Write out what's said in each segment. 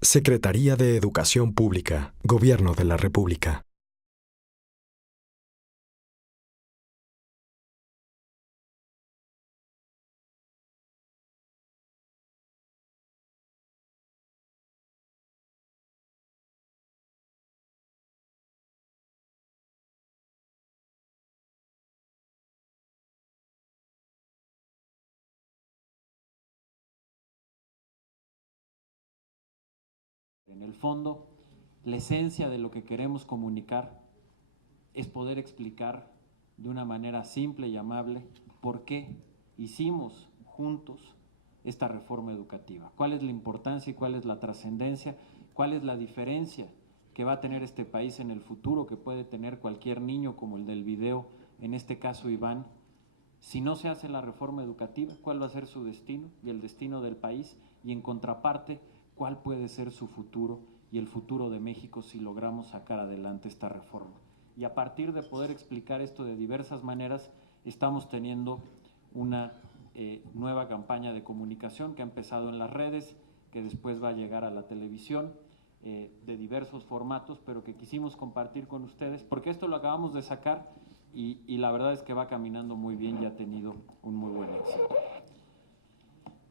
Secretaría de Educación Pública, Gobierno de la República. En el fondo, la esencia de lo que queremos comunicar es poder explicar de una manera simple y amable por qué hicimos juntos esta reforma educativa, cuál es la importancia y cuál es la trascendencia, cuál es la diferencia que va a tener este país en el futuro, que puede tener cualquier niño como el del video, en este caso Iván. Si no se hace la reforma educativa, ¿cuál va a ser su destino y el destino del país? Y en contraparte, ¿cuál puede ser su futuro y el futuro de México si logramos sacar adelante esta reforma? Y a partir de poder explicar esto de diversas maneras, estamos teniendo una nueva campaña de comunicación que ha empezado en las redes, que después va a llegar a la televisión, de diversos formatos, pero que quisimos compartir con ustedes, porque esto lo acabamos de sacar y la verdad es que va caminando muy bien y ha tenido un muy buen éxito.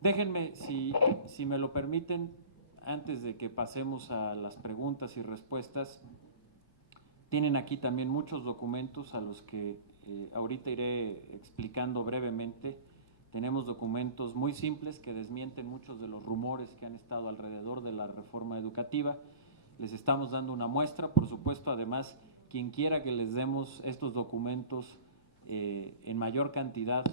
Déjenme, si me lo permiten, antes de que pasemos a las preguntas y respuestas, tienen aquí también muchos documentos a los que ahorita iré explicando brevemente. Tenemos documentos muy simples que desmienten muchos de los rumores que han estado alrededor de la reforma educativa. Les estamos dando una muestra, por supuesto, además, quien quiera que les demos estos documentos en mayor cantidad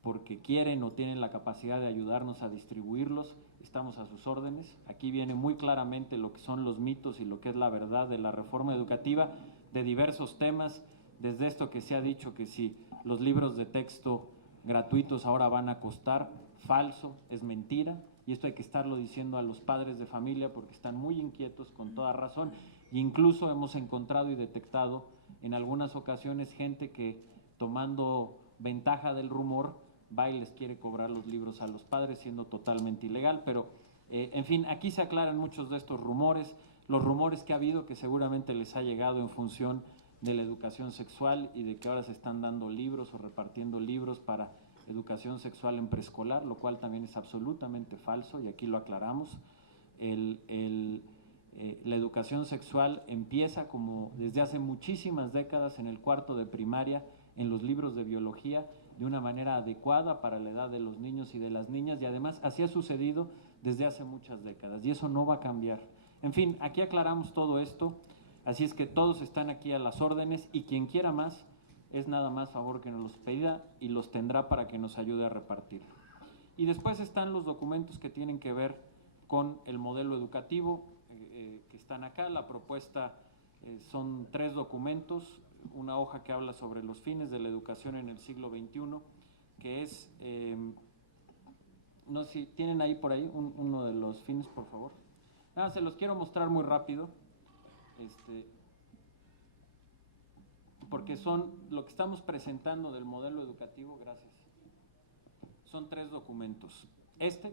porque quieren o tienen la capacidad de ayudarnos a distribuirlos, estamos a sus órdenes. Aquí viene muy claramente lo que son los mitos y lo que es la verdad de la reforma educativa de diversos temas, desde esto que se ha dicho que si los libros de texto gratuitos ahora van a costar, falso, es mentira, y esto hay que estarlo diciendo a los padres de familia porque están muy inquietos con toda razón, e incluso hemos encontrado y detectado en algunas ocasiones gente que tomando ventaja del rumor va y les quiere cobrar los libros a los padres, siendo totalmente ilegal, pero en fin, aquí se aclaran muchos de estos rumores, los rumores que ha habido que seguramente les ha llegado en función de la educación sexual y de que ahora se están dando libros o repartiendo libros para educación sexual en preescolar, lo cual también es absolutamente falso y aquí lo aclaramos. La educación sexual empieza como desde hace muchísimas décadas en el cuarto de primaria, en los libros de biología, de una manera adecuada para la edad de los niños y de las niñas, y además así ha sucedido desde hace muchas décadas y eso no va a cambiar. En fin, aquí aclaramos todo esto, así es que todos están aquí a las órdenes y quien quiera más es nada más favor que nos los pida y los tendrá para que nos ayude a repartir. Y después están los documentos que tienen que ver con el modelo educativo que están acá. La propuesta son 3 documentos, una hoja que habla sobre los fines de la educación en el siglo XXI, que es, no sé si tienen ahí por ahí uno de los fines, por favor. Se los quiero mostrar muy rápido, porque son lo que estamos presentando del modelo educativo, gracias. Son 3 documentos.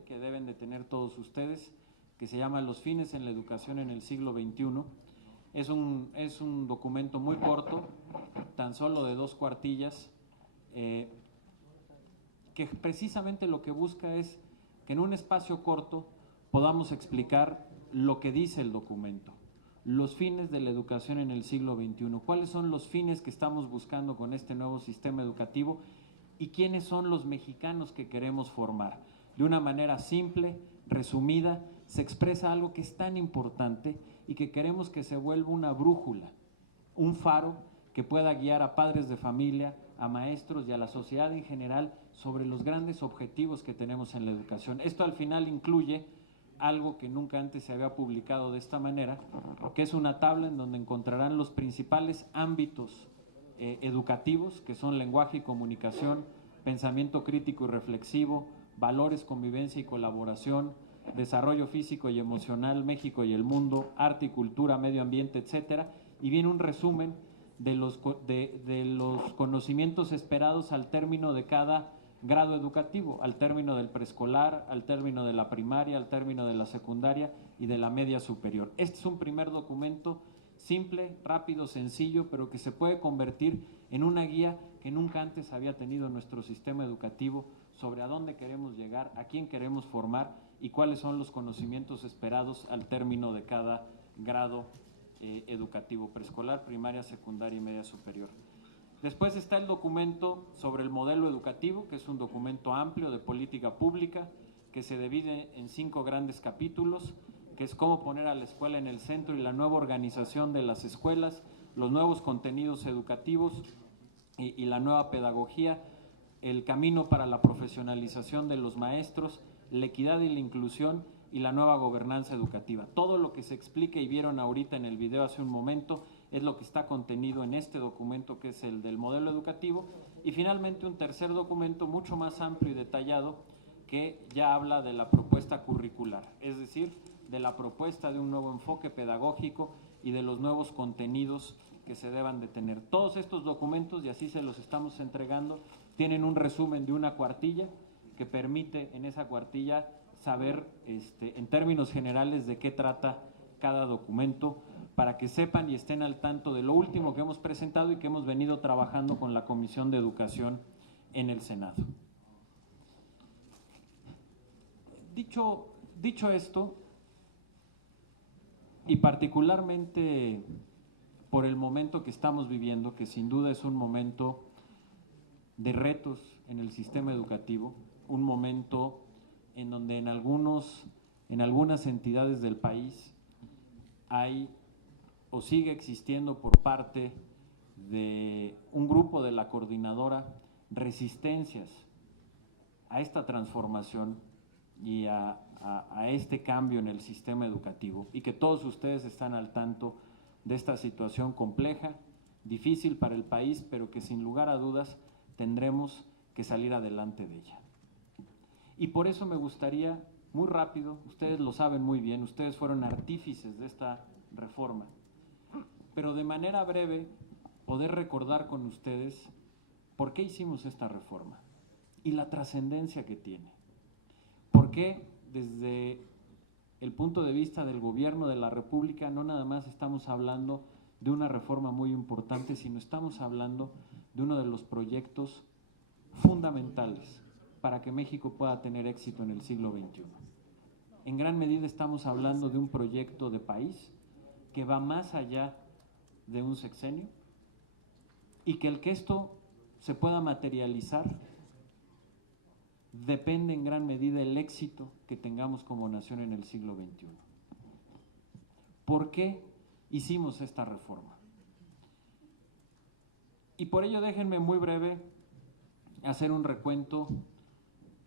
Que deben de tener todos ustedes, que se llama Los fines en la educación en el siglo XXI. Es un documento muy corto, tan solo de 2 cuartillas, que precisamente lo que busca es que en un espacio corto podamos explicar lo que dice el documento, los fines de la educación en el siglo XXI, cuáles son los fines que estamos buscando con este nuevo sistema educativo y quiénes son los mexicanos que queremos formar. De una manera simple, resumida, se expresa algo que es tan importante y que queremos que se vuelva una brújula, un faro que pueda guiar a padres de familia, a maestros y a la sociedad en general sobre los grandes objetivos que tenemos en la educación. Esto al final incluye algo que nunca antes se había publicado de esta manera, que es una tabla en donde encontrarán los principales ámbitos educativos, que son lenguaje y comunicación, pensamiento crítico y reflexivo, valores, convivencia y colaboración, desarrollo físico y emocional, México y el mundo, arte y cultura, medio ambiente, etcétera, y viene un resumen de los conocimientos esperados al término de cada grado educativo, al término del preescolar, al término de la primaria, al término de la secundaria y de la media superior. Este es un primer documento simple, rápido, sencillo, pero que se puede convertir en una guía que nunca antes había tenido nuestro sistema educativo sobre a dónde queremos llegar, a quién queremos formar y cuáles son los conocimientos esperados al término de cada grado educativo, preescolar, primaria, secundaria y media superior. Después está el documento sobre el modelo educativo, que es un documento amplio de política pública, que se divide en 5 grandes capítulos, que es cómo poner a la escuela en el centro y la nueva organización de las escuelas, los nuevos contenidos educativos y la nueva pedagogía, el camino para la profesionalización de los maestros, la equidad y la inclusión y la nueva gobernanza educativa. Todo lo que se explica y vieron ahorita en el video hace un momento es lo que está contenido en este documento, que es el del modelo educativo, y finalmente un tercer documento mucho más amplio y detallado que ya habla de la propuesta curricular, es decir, de la propuesta de un nuevo enfoque pedagógico y de los nuevos contenidos que se deban de tener. Todos estos documentos, y así se los estamos entregando, tienen un resumen de una cuartilla que permite en esa cuartilla saber en términos generales de qué trata cada documento, para que sepan y estén al tanto de lo último que hemos presentado y que hemos venido trabajando con la Comisión de Educación en el Senado. Dicho esto, y particularmente por el momento que estamos viviendo, que sin duda es un momento de retos en el sistema educativo, un momento en donde en algunas entidades del país hay o sigue existiendo por parte de un grupo de la coordinadora resistencias a esta transformación y a este cambio en el sistema educativo, y que todos ustedes están al tanto de esta situación compleja, difícil para el país, pero que sin lugar a dudas tendremos que salir adelante de ella. Y por eso me gustaría, muy rápido, ustedes lo saben muy bien, ustedes fueron artífices de esta reforma, pero de manera breve poder recordar con ustedes por qué hicimos esta reforma y la trascendencia que tiene. ¿Por qué desde el punto de vista del gobierno de la República no nada más estamos hablando de una reforma muy importante, sino estamos hablando de uno de los proyectos fundamentales para que México pueda tener éxito en el siglo XXI? En gran medida estamos hablando de un proyecto de país que va más allá de un sexenio, y que el que esto se pueda materializar depende en gran medida del éxito que tengamos como nación en el siglo XXI. ¿Por qué hicimos esta reforma? Y por ello déjenme muy breve hacer un recuento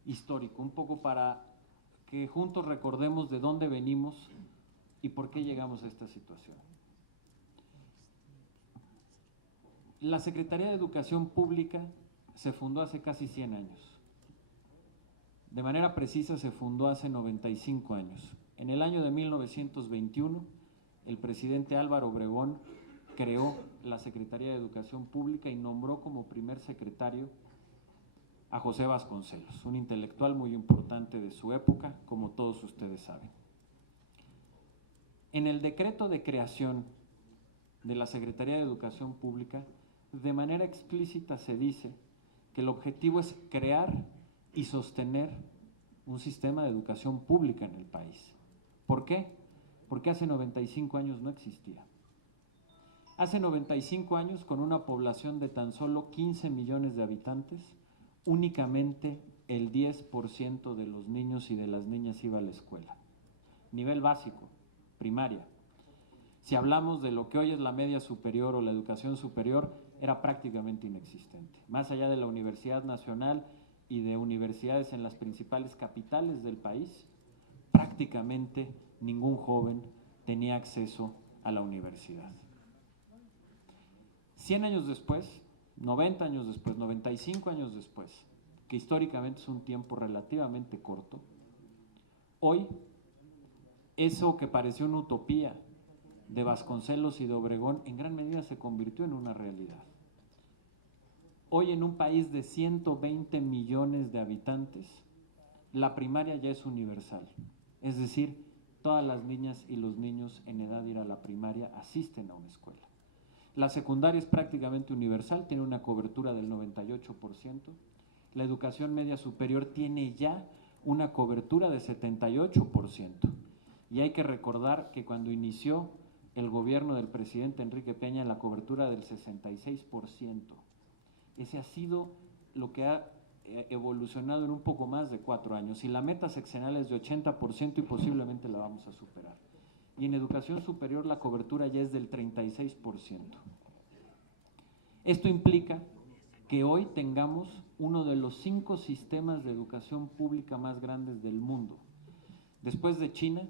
histórico, un poco para que juntos recordemos de dónde venimos y por qué llegamos a esta situación. La Secretaría de Educación Pública se fundó hace casi 100 años. De manera precisa se fundó hace 95 años. En el año de 1921, el presidente Álvaro Obregón creó la Secretaría de Educación Pública y nombró como primer secretario a José Vasconcelos, un intelectual muy importante de su época, como todos ustedes saben. En el decreto de creación de la Secretaría de Educación Pública, de manera explícita se dice que el objetivo es crear y sostener un sistema de educación pública en el país. ¿Por qué? Porque hace 95 años no existía. Hace 95 años, con una población de tan solo 15 millones de habitantes, únicamente el 10% de los niños y de las niñas iba a la escuela. Nivel básico, primaria. Si hablamos de lo que hoy es la media superior o la educación superior, era prácticamente inexistente. Más allá de la Universidad Nacional y de universidades en las principales capitales del país, prácticamente ningún joven tenía acceso a la universidad. 100 años después, 90 años después, 95 años después, que históricamente es un tiempo relativamente corto, hoy eso que pareció una utopía de Vasconcelos y de Obregón en gran medida se convirtió en una realidad. Hoy en un país de 120 millones de habitantes, la primaria ya es universal. Es decir, todas las niñas y los niños en edad de ir a la primaria asisten a una escuela. La secundaria es prácticamente universal, tiene una cobertura del 98%. La educación media superior tiene ya una cobertura de 78%. Y hay que recordar que cuando inició el gobierno del presidente Enrique Peña, la cobertura del 66%. Ese ha sido lo que ha evolucionado en un poco más de 4 años. Y la meta sexenal es de 80% y posiblemente la vamos a superar. Y en educación superior la cobertura ya es del 36%. Esto implica que hoy tengamos uno de los 5 sistemas de educación pública más grandes del mundo. Después de China,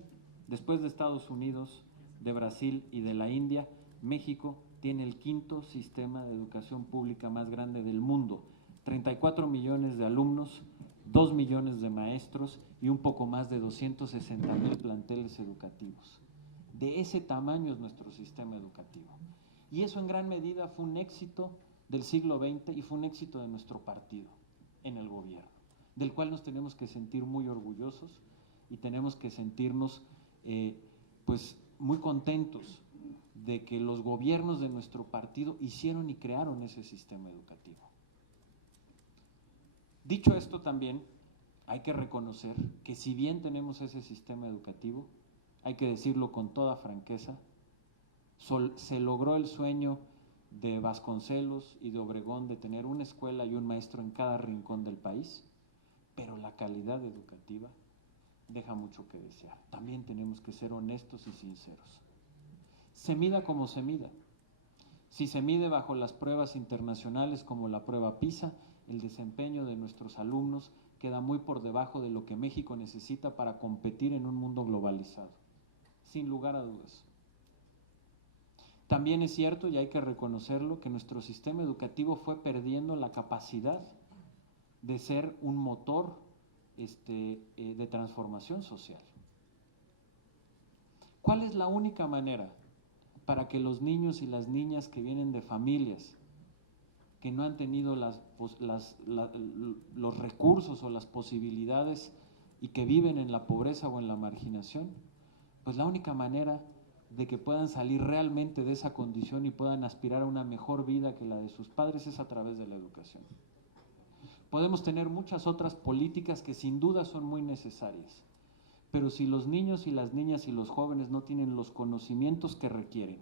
después de Estados Unidos, de Brasil y de la India, México tiene el 5º sistema de educación pública más grande del mundo. 34 millones de alumnos, 2 millones de maestros y un poco más de 260,000 planteles educativos. De ese tamaño es nuestro sistema educativo. Y eso en gran medida fue un éxito del siglo XX y fue un éxito de nuestro partido en el gobierno, del cual nos tenemos que sentir muy orgullosos y tenemos que sentirnos pues muy contentos de que los gobiernos de nuestro partido hicieron y crearon ese sistema educativo. Dicho esto, también hay que reconocer que si bien tenemos ese sistema educativo, hay que decirlo con toda franqueza, se logró el sueño de Vasconcelos y de Obregón de tener una escuela y un maestro en cada rincón del país, pero la calidad educativa deja mucho que desear. También tenemos que ser honestos y sinceros. Se mida como se mida. Si se mide bajo las pruebas internacionales como la prueba PISA, el desempeño de nuestros alumnos queda muy por debajo de lo que México necesita para competir en un mundo globalizado, sin lugar a dudas. También es cierto, y hay que reconocerlo, que nuestro sistema educativo fue perdiendo la capacidad de ser un motor de transformación social. ¿Cuál es la única manera para que los niños y las niñas que vienen de familias que no han tenido los recursos o las posibilidades y que viven en la pobreza o en la marginación? Pues la única manera de que puedan salir realmente de esa condición y puedan aspirar a una mejor vida que la de sus padres es a través de la educación. Podemos tener muchas otras políticas que sin duda son muy necesarias, pero si los niños y las niñas y los jóvenes no tienen los conocimientos que requieren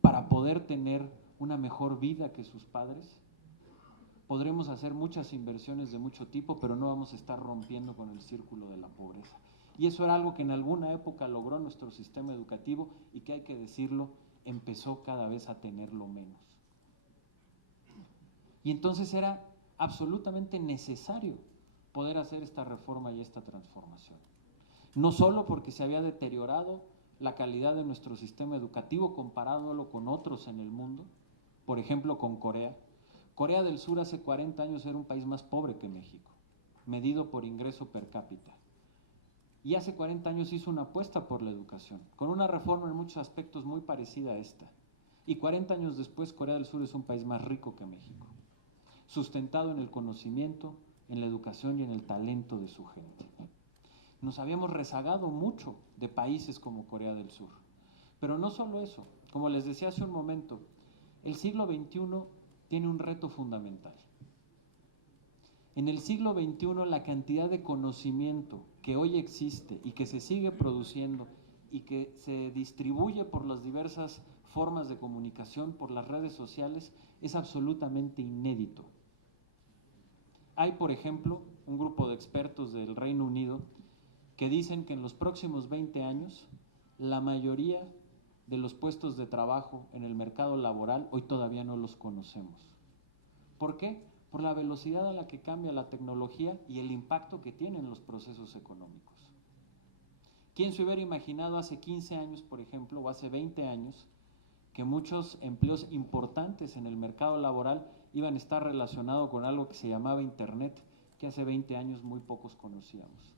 para poder tener una mejor vida que sus padres, podremos hacer muchas inversiones de mucho tipo, pero no vamos a estar rompiendo con el círculo de la pobreza. Y eso era algo que en alguna época logró nuestro sistema educativo y que hay que decirlo, empezó cada vez a tenerlo menos. Y entonces era absolutamente necesario poder hacer esta reforma y esta transformación. No solo porque se había deteriorado la calidad de nuestro sistema educativo comparándolo con otros en el mundo, por ejemplo con Corea. Corea del Sur hace 40 años era un país más pobre que México, medido por ingreso per cápita. Y hace 40 años hizo una apuesta por la educación, con una reforma en muchos aspectos muy parecida a esta. Y 40 años después, Corea del Sur es un país más rico que México, sustentado en el conocimiento, en la educación y en el talento de su gente. Nos habíamos rezagado mucho de países como Corea del Sur. Pero no solo eso, como les decía hace un momento, el siglo XXI tiene un reto fundamental. En el siglo XXI la cantidad de conocimiento que hoy existe y que se sigue produciendo y que se distribuye por las diversas formas de comunicación, por las redes sociales, es absolutamente inédito. Hay, por ejemplo, un grupo de expertos del Reino Unido que dicen que en los próximos 20 años la mayoría de los puestos de trabajo en el mercado laboral hoy todavía no los conocemos. ¿Por qué? Por la velocidad a la que cambia la tecnología y el impacto que tiene en los procesos económicos. ¿Quién se hubiera imaginado hace 15 años, por ejemplo, o hace 20 años, que muchos empleos importantes en el mercado laboral iban a estar relacionados con algo que se llamaba Internet, que hace 20 años muy pocos conocíamos?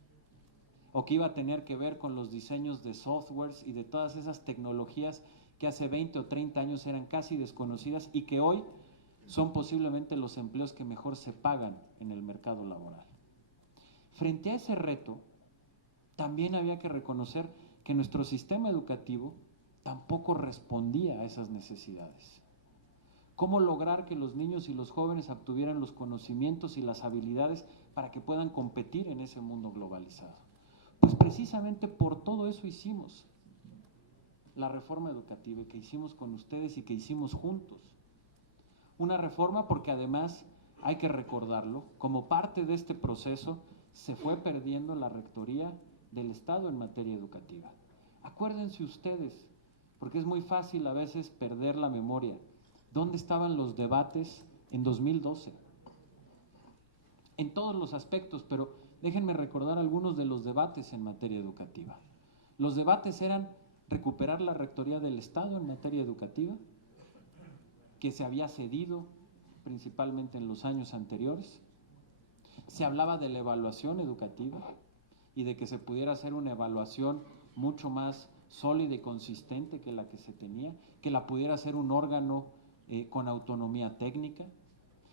O que iba a tener que ver con los diseños de softwares y de todas esas tecnologías que hace 20 o 30 años eran casi desconocidas y que hoy son posiblemente los empleos que mejor se pagan en el mercado laboral. Frente a ese reto, también había que reconocer que nuestro sistema educativo tampoco respondía a esas necesidades. ¿Cómo lograr que los niños y los jóvenes obtuvieran los conocimientos y las habilidades para que puedan competir en ese mundo globalizado? Pues precisamente por todo eso hicimos la reforma educativa que hicimos con ustedes y que hicimos juntos. Una reforma porque además, hay que recordarlo, como parte de este proceso se fue perdiendo la rectoría del Estado en materia educativa. Acuérdense ustedes, porque es muy fácil a veces perder la memoria, ¿dónde estaban los debates en 2012? En todos los aspectos, pero déjenme recordar algunos de los debates en materia educativa. Los debates eran recuperar la rectoría del Estado en materia educativa, que se había cedido principalmente en los años anteriores. Se hablaba de la evaluación educativa y de que se pudiera hacer una evaluación mucho más sólida y consistente que la que se tenía, que la pudiera hacer un órgano con autonomía técnica.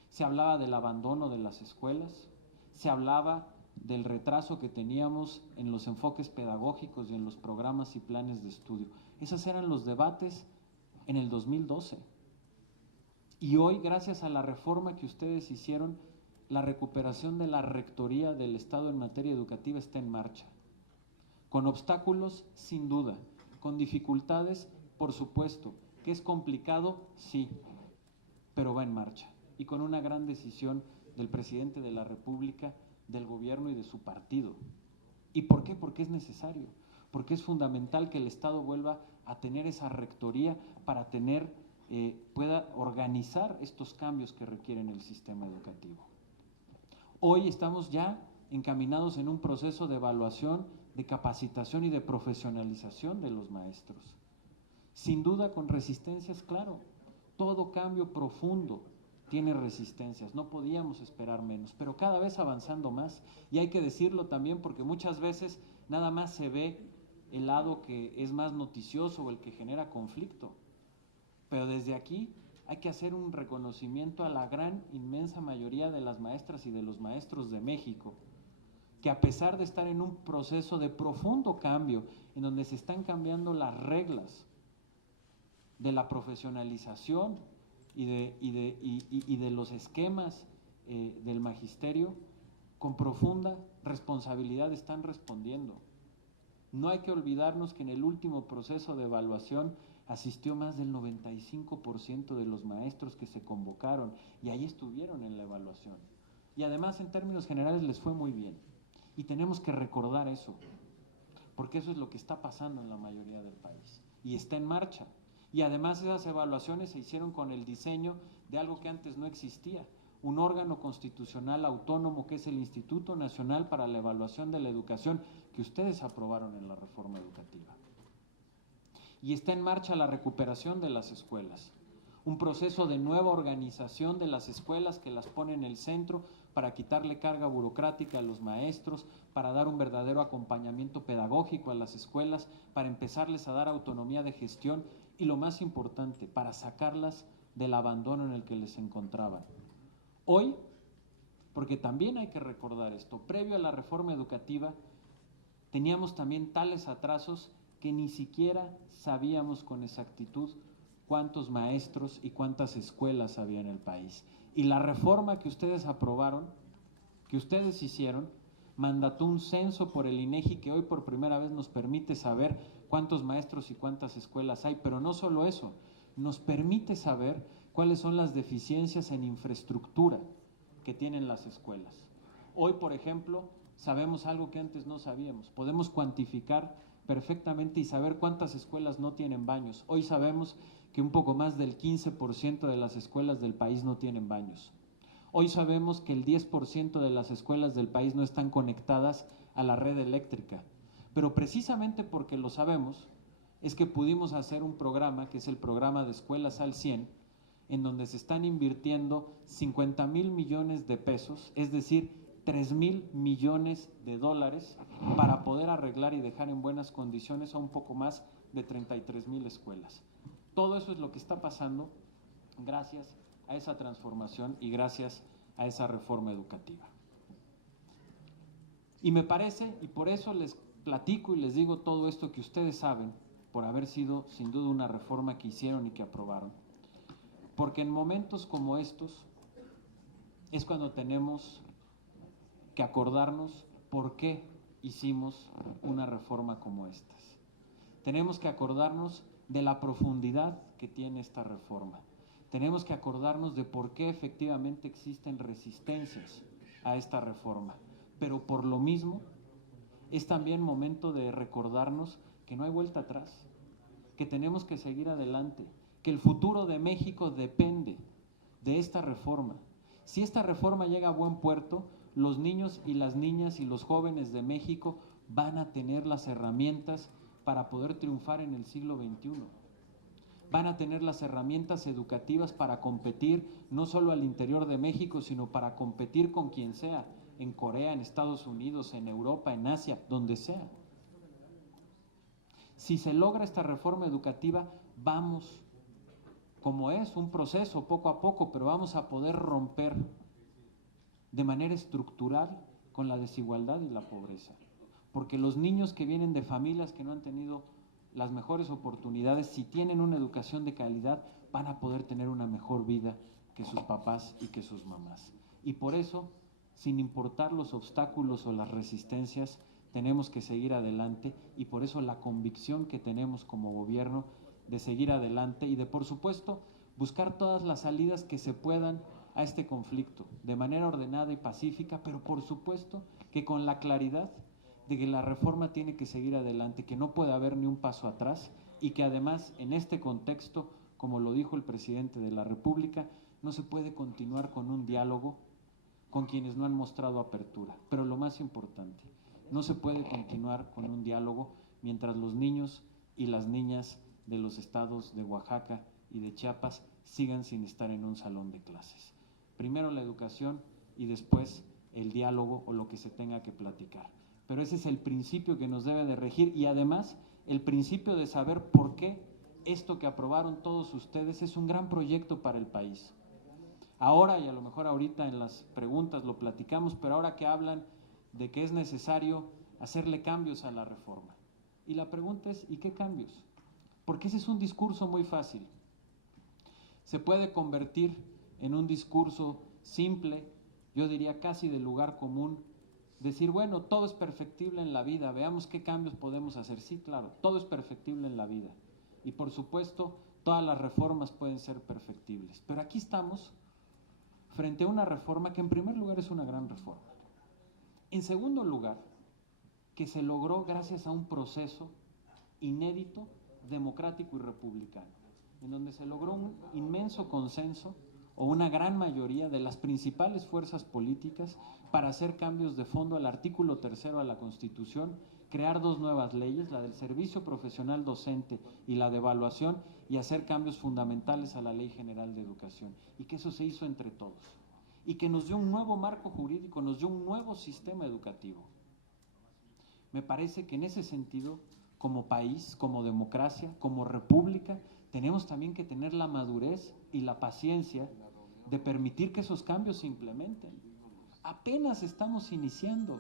Se hablaba del abandono de las escuelas, se hablaba del retraso que teníamos en los enfoques pedagógicos y en los programas y planes de estudio. Esos eran los debates en el 2012. Y hoy, gracias a la reforma que ustedes hicieron, la recuperación de la rectoría del Estado en materia educativa está en marcha. Con obstáculos, sin duda, con dificultades, por supuesto, que es complicado, sí, pero va en marcha. Y con una gran decisión del presidente de la República, del gobierno y de su partido. ¿Y por qué? Porque es necesario, porque es fundamental que el Estado vuelva a tener esa rectoría para pueda organizar estos cambios que requieren el sistema educativo. Hoy estamos ya encaminados en un proceso de evaluación, de capacitación y de profesionalización de los maestros. Sin duda con resistencias, claro, todo cambio profundo tiene resistencias, no podíamos esperar menos, pero cada vez avanzando más, y hay que decirlo también porque muchas veces nada más se ve el lado que es más noticioso o el que genera conflicto, pero desde aquí hay que hacer un reconocimiento a la gran, inmensa mayoría de las maestras y de los maestros de México, que a pesar de estar en un proceso de profundo cambio, en donde se están cambiando las reglas de la profesionalización y de los esquemas del magisterio, con profunda responsabilidad están respondiendo. No hay que olvidarnos que en el último proceso de evaluación asistió más del 95% de los maestros que se convocaron y ahí estuvieron en la evaluación. Y además, en términos generales, les fue muy bien. Y tenemos que recordar eso, porque eso es lo que está pasando en la mayoría del país y está en marcha. Y además esas evaluaciones se hicieron con el diseño de algo que antes no existía, un órgano constitucional autónomo que es el Instituto Nacional para la Evaluación de la Educación, que ustedes aprobaron en la reforma educativa. Y está en marcha la recuperación de las escuelas, un proceso de nueva organización de las escuelas que las pone en el centro para quitarle carga burocrática a los maestros, para dar un verdadero acompañamiento pedagógico a las escuelas, para empezarles a dar autonomía de gestión y, lo más importante, para sacarlas del abandono en el que les encontraban. Hoy, porque también hay que recordar esto, previo a la reforma educativa, teníamos también tales atrasos que ni siquiera sabíamos con exactitud cuántos maestros y cuántas escuelas había en el país. Y la reforma que ustedes aprobaron, que ustedes hicieron, mandató un censo por el INEGI que hoy por primera vez nos permite saber cuántos maestros y cuántas escuelas hay, pero no solo eso, nos permite saber cuáles son las deficiencias en infraestructura que tienen las escuelas. Hoy, por ejemplo, sabemos algo que antes no sabíamos, podemos cuantificar perfectamente y saber cuántas escuelas no tienen baños. Hoy sabemos que un poco más del 15% de las escuelas del país no tienen baños. Hoy sabemos que el 10% de las escuelas del país no están conectadas a la red eléctrica, pero precisamente porque lo sabemos, es que pudimos hacer un programa, que es el programa de Escuelas al 100, en donde se están invirtiendo 50,000 millones de pesos, es decir, 3,000 millones de dólares para poder arreglar y dejar en buenas condiciones a un poco más de 33,000 escuelas. Todo eso es lo que está pasando gracias a esa transformación y gracias a esa reforma educativa. Y me parece, y por eso les platico y les digo todo esto que ustedes saben, por haber sido sin duda una reforma que hicieron y que aprobaron, porque en momentos como estos es cuando tenemos que acordarnos por qué hicimos una reforma como estas. Tenemos que acordarnos de la profundidad que tiene esta reforma. Tenemos que acordarnos de por qué efectivamente existen resistencias a esta reforma. Pero por lo mismo, es también momento de recordarnos que no hay vuelta atrás, que tenemos que seguir adelante, que el futuro de México depende de esta reforma. Si esta reforma llega a buen puerto, los niños y las niñas y los jóvenes de México van a tener las herramientas para poder triunfar en el siglo XXI. Van a tener las herramientas educativas para competir no solo al interior de México, sino para competir con quien sea, en Corea, en Estados Unidos, en Europa, en Asia, donde sea. Si se logra esta reforma educativa, vamos, como es un proceso poco a poco, pero vamos a poder romper de manera estructural con la desigualdad y la pobreza. Porque los niños que vienen de familias que no han tenido las mejores oportunidades, si tienen una educación de calidad, van a poder tener una mejor vida que sus papás y que sus mamás. Y por eso, sin importar los obstáculos o las resistencias, tenemos que seguir adelante, y por eso la convicción que tenemos como gobierno de seguir adelante y de, por supuesto, buscar todas las salidas que se puedan a este conflicto, de manera ordenada y pacífica, pero por supuesto que con la claridad de que la reforma tiene que seguir adelante, que no puede haber ni un paso atrás, y que además en este contexto, como lo dijo el presidente de la República, no se puede continuar con un diálogo con quienes no han mostrado apertura. Pero lo más importante, no se puede continuar con un diálogo mientras los niños y las niñas de los estados de Oaxaca y de Chiapas sigan sin estar en un salón de clases. Primero la educación y después el diálogo o lo que se tenga que platicar. Pero ese es el principio que nos debe de regir, y además el principio de saber por qué esto que aprobaron todos ustedes es un gran proyecto para el país. Ahora, y a lo mejor ahorita en las preguntas lo platicamos, pero ahora que hablan de que es necesario hacerle cambios a la reforma. Y la pregunta es, ¿y qué cambios? Porque ese es un discurso muy fácil. Se puede convertir en un discurso simple, yo diría casi de lugar común, decir, bueno, todo es perfectible en la vida, veamos qué cambios podemos hacer. Sí, claro, todo es perfectible en la vida. Y por supuesto, todas las reformas pueden ser perfectibles. Pero aquí estamos frente a una reforma que en primer lugar es una gran reforma. En segundo lugar, que se logró gracias a un proceso inédito, democrático y republicano, en donde se logró un inmenso consenso o una gran mayoría de las principales fuerzas políticas para hacer cambios de fondo al artículo 3 de la Constitución, crear dos nuevas leyes, la del servicio profesional docente y la de evaluación, y hacer cambios fundamentales a la Ley General de Educación, y que eso se hizo entre todos, y que nos dio un nuevo marco jurídico, nos dio un nuevo sistema educativo. Me parece que en ese sentido, como país, como democracia, como república, tenemos también que tener la madurez y la paciencia de permitir que esos cambios se implementen. Apenas estamos iniciando.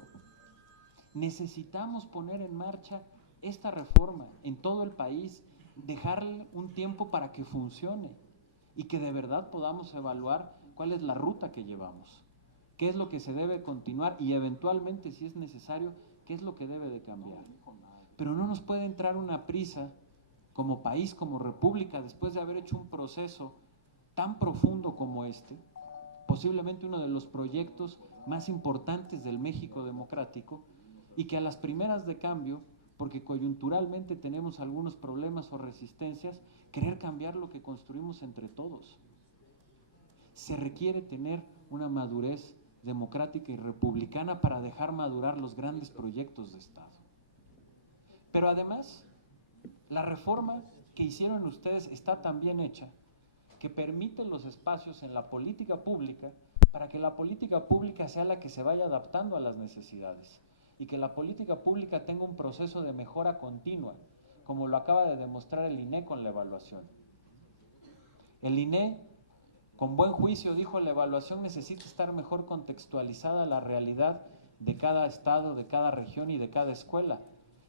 Necesitamos poner en marcha esta reforma en todo el país, dejarle un tiempo para que funcione y que de verdad podamos evaluar cuál es la ruta que llevamos, qué es lo que se debe continuar y eventualmente, si es necesario, qué es lo que debe de cambiar. Pero no nos puede entrar una prisa como país, como república, después de haber hecho un proceso tan profundo como este, posiblemente uno de los proyectos más importantes del México democrático, y que a las primeras de cambio, porque coyunturalmente tenemos algunos problemas o resistencias, querer cambiar lo que construimos entre todos. Se requiere tener una madurez democrática y republicana para dejar madurar los grandes proyectos de Estado. Pero además, la reforma que hicieron ustedes está tan bien hecha que permite los espacios en la política pública para que la política pública sea la que se vaya adaptando a las necesidades y que la política pública tenga un proceso de mejora continua, como lo acaba de demostrar el INE con la evaluación. El INE Con buen juicio dijo, la evaluación necesita estar mejor contextualizada a la realidad de cada estado, de cada región y de cada escuela.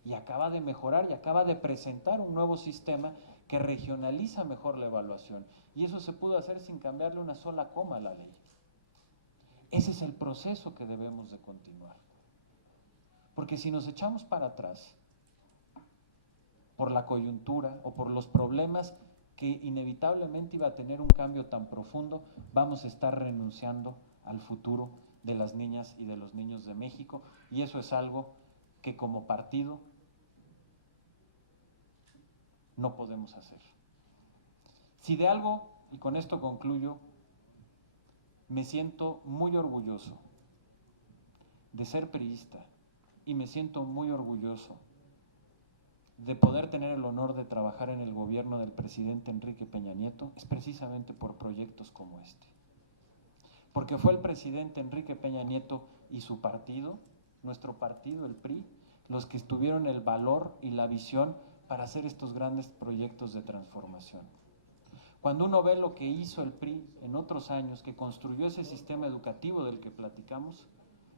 Y acaba de mejorar y acaba de presentar un nuevo sistema que regionaliza mejor la evaluación. Y eso se pudo hacer sin cambiarle una sola coma a la ley. Ese es el proceso que debemos de continuar. Porque si nos echamos para atrás, por la coyuntura o por los problemas que inevitablemente iba a tener un cambio tan profundo, vamos a estar renunciando al futuro de las niñas y de los niños de México, y eso es algo que como partido no podemos hacer. Si de algo, y con esto concluyo, me siento muy orgulloso de ser priista y me siento muy orgulloso de poder tener el honor de trabajar en el gobierno del presidente Enrique Peña Nieto, es precisamente por proyectos como este. Porque fue el presidente Enrique Peña Nieto y su partido, nuestro partido, el PRI, los que tuvieron el valor y la visión para hacer estos grandes proyectos de transformación. Cuando uno ve lo que hizo el PRI en otros años, que construyó ese sistema educativo del que platicamos,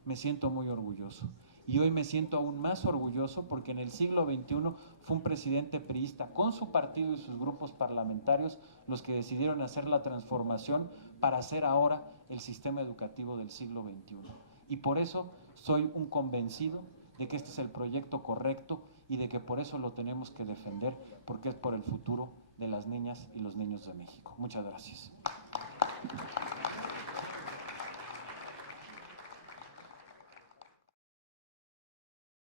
me siento muy orgulloso. Y hoy me siento aún más orgulloso porque en el siglo XXI fue un presidente priista con su partido y sus grupos parlamentarios los que decidieron hacer la transformación para hacer ahora el sistema educativo del siglo XXI. Y por eso soy un convencido de que este es el proyecto correcto y de que por eso lo tenemos que defender, porque es por el futuro de las niñas y los niños de México. Muchas gracias.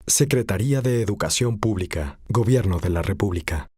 Secretaría de Educación Pública, Gobierno de la República.